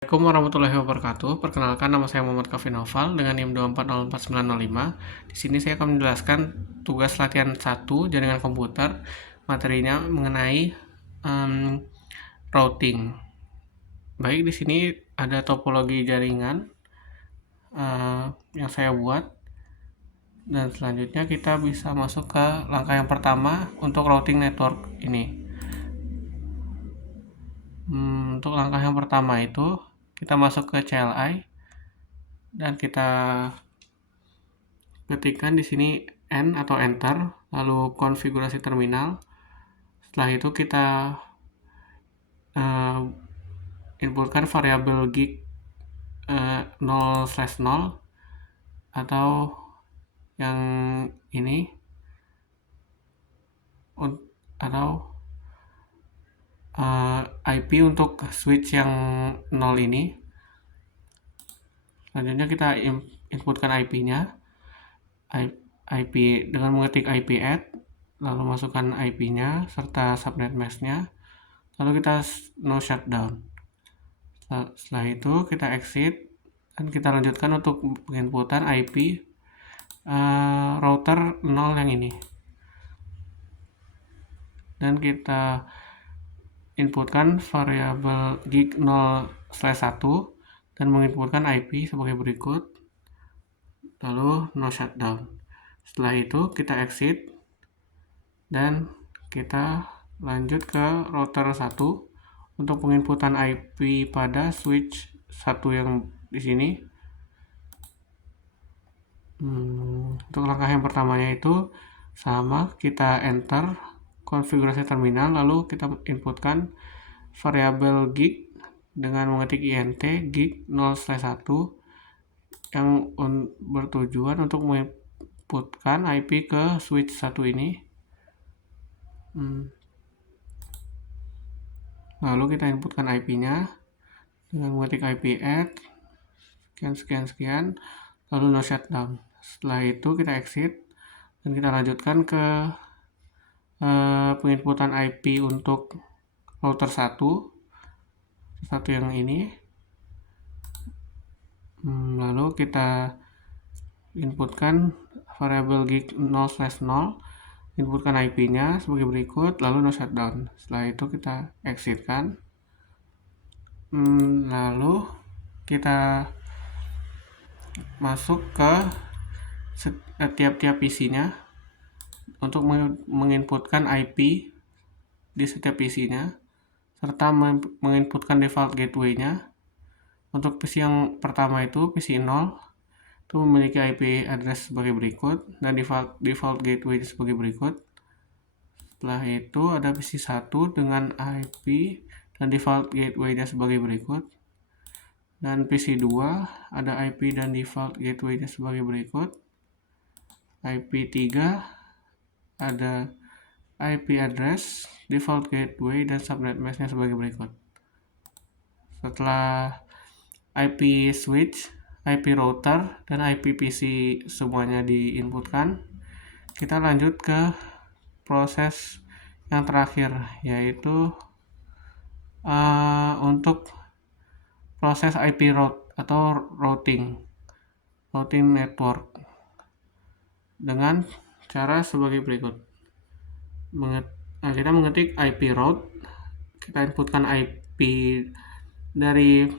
Assalamualaikum warahmatullahi wabarakatuh. Perkenalkan, nama saya Muhammad Kaffi Naufal dengan NIM 2404905. Di sini saya akan menjelaskan tugas latihan 1 jaringan komputer. Materinya mengenai routing. Baik, di sini ada topologi jaringan yang saya buat. Dan selanjutnya kita bisa masuk ke langkah yang pertama untuk routing network ini. Untuk langkah yang pertama itu kita masuk ke CLI dan kita ketikkan di sini N atau enter, lalu konfigurasi terminal. Setelah itu kita inputkan variabel gig 0/0 atau yang ini atau IP untuk switch yang 0 ini. Selanjutnya kita inputkan IP-nya, IP dengan mengetik IP add, lalu masukkan IP-nya serta subnet mask-nya, lalu kita no shutdown. Setelah itu kita exit dan kita lanjutkan untuk penginputan IP router 0 yang ini, dan kita inputkan variabel gig 0/1 dan menginputkan IP sebagai berikut, lalu no shutdown. Setelah itu kita exit dan kita lanjut ke router 1 untuk penginputan IP pada switch 1 yang di sini. Untuk langkah yang pertamanya itu sama, kita enter konfigurasi terminal, lalu kita inputkan variabel gig dengan mengetik int gig 0/1 yang bertujuan untuk menginputkan IP ke switch 1 ini. Lalu kita inputkan IP-nya dengan mengetik IP add sekian, lalu no shutdown. Setelah itu kita exit dan kita lanjutkan ke penginputan IP untuk router 1 yang ini. Lalu kita inputkan variabel gig 0/0, inputkan IP-nya sebagai berikut, lalu no shutdown. Setelah itu kita exitkan. Lalu kita masuk ke tiap-tiap PC-nya untuk menginputkan IP di setiap PC-nya serta menginputkan default gateway-nya. Untuk PC yang pertama itu PC 0 itu memiliki IP address sebagai berikut dan default gateway sebagai berikut. Setelah itu ada PC 1 dengan IP dan default gateway-nya sebagai berikut. Dan PC 2 ada IP dan default gateway-nya sebagai berikut. IP 3 ada IP address, default gateway, dan subnet mask-nya sebagai berikut. Setelah IP switch, IP router, dan IP PC semuanya diinputkan, kita lanjut ke proses yang terakhir, yaitu untuk proses IP route atau routing network dengan cara sebagai berikut. Kita mengetik IP route, kita inputkan IP dari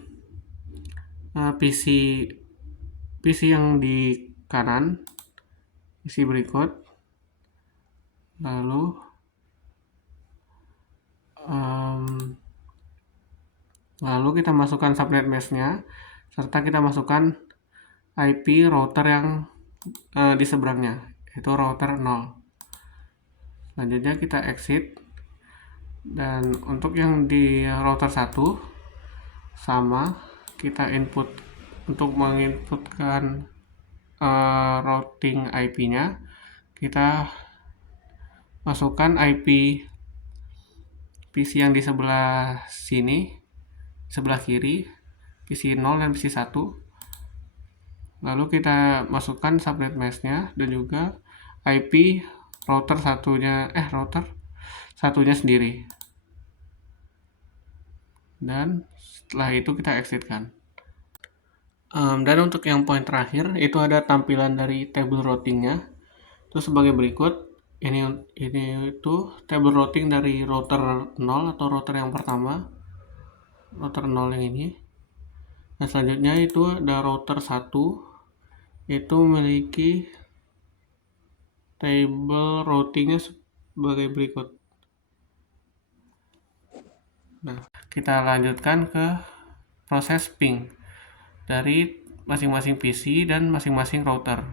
PC yang di kanan, PC berikut, lalu kita masukkan subnet mask-nya serta kita masukkan IP router yang di seberangnya, yaitu router 0. Selanjutnya kita exit, dan untuk yang di router 1 sama, kita input untuk menginputkan routing IP-nya, kita masukkan IP PC yang di sebelah sini, sebelah kiri, PC 0 dan PC 1. Lalu kita masukkan subnet mask-nya dan juga IP router satunya sendiri. dan setelah itu kita exit-kan. Dan untuk yang poin terakhir itu ada tampilan dari table routingnya. Itu sebagai berikut. Ini itu table routing dari router 0 atau router yang pertama, router 0 yang ini. Nah, selanjutnya itu ada router 1, itu memiliki table routingnya sebagai berikut. Nah, kita lanjutkan ke proses ping dari masing-masing PC dan masing-masing router.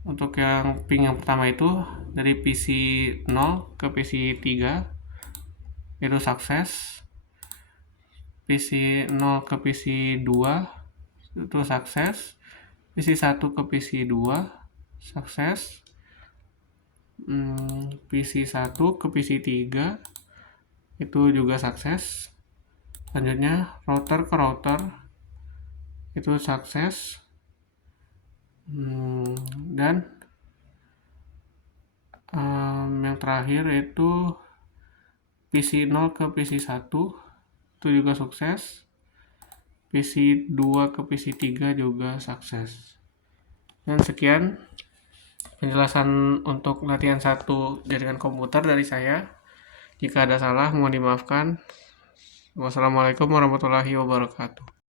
Untuk yang ping yang pertama itu dari PC 0 ke PC 3 itu sukses. PC 0 ke PC 2 itu sukses. PC 1 ke PC 2 sukses. PC 1 ke PC 3 itu juga sukses. Selanjutnya router ke router itu sukses. Dan yang terakhir itu PC 0 ke PC 1 itu juga sukses. PC 2 ke PC 3 juga sukses. Dan sekian penjelasan untuk latihan 1 jaringan komputer dari saya. Jika ada salah mohon dimaafkan. Wassalamualaikum warahmatullahi wabarakatuh.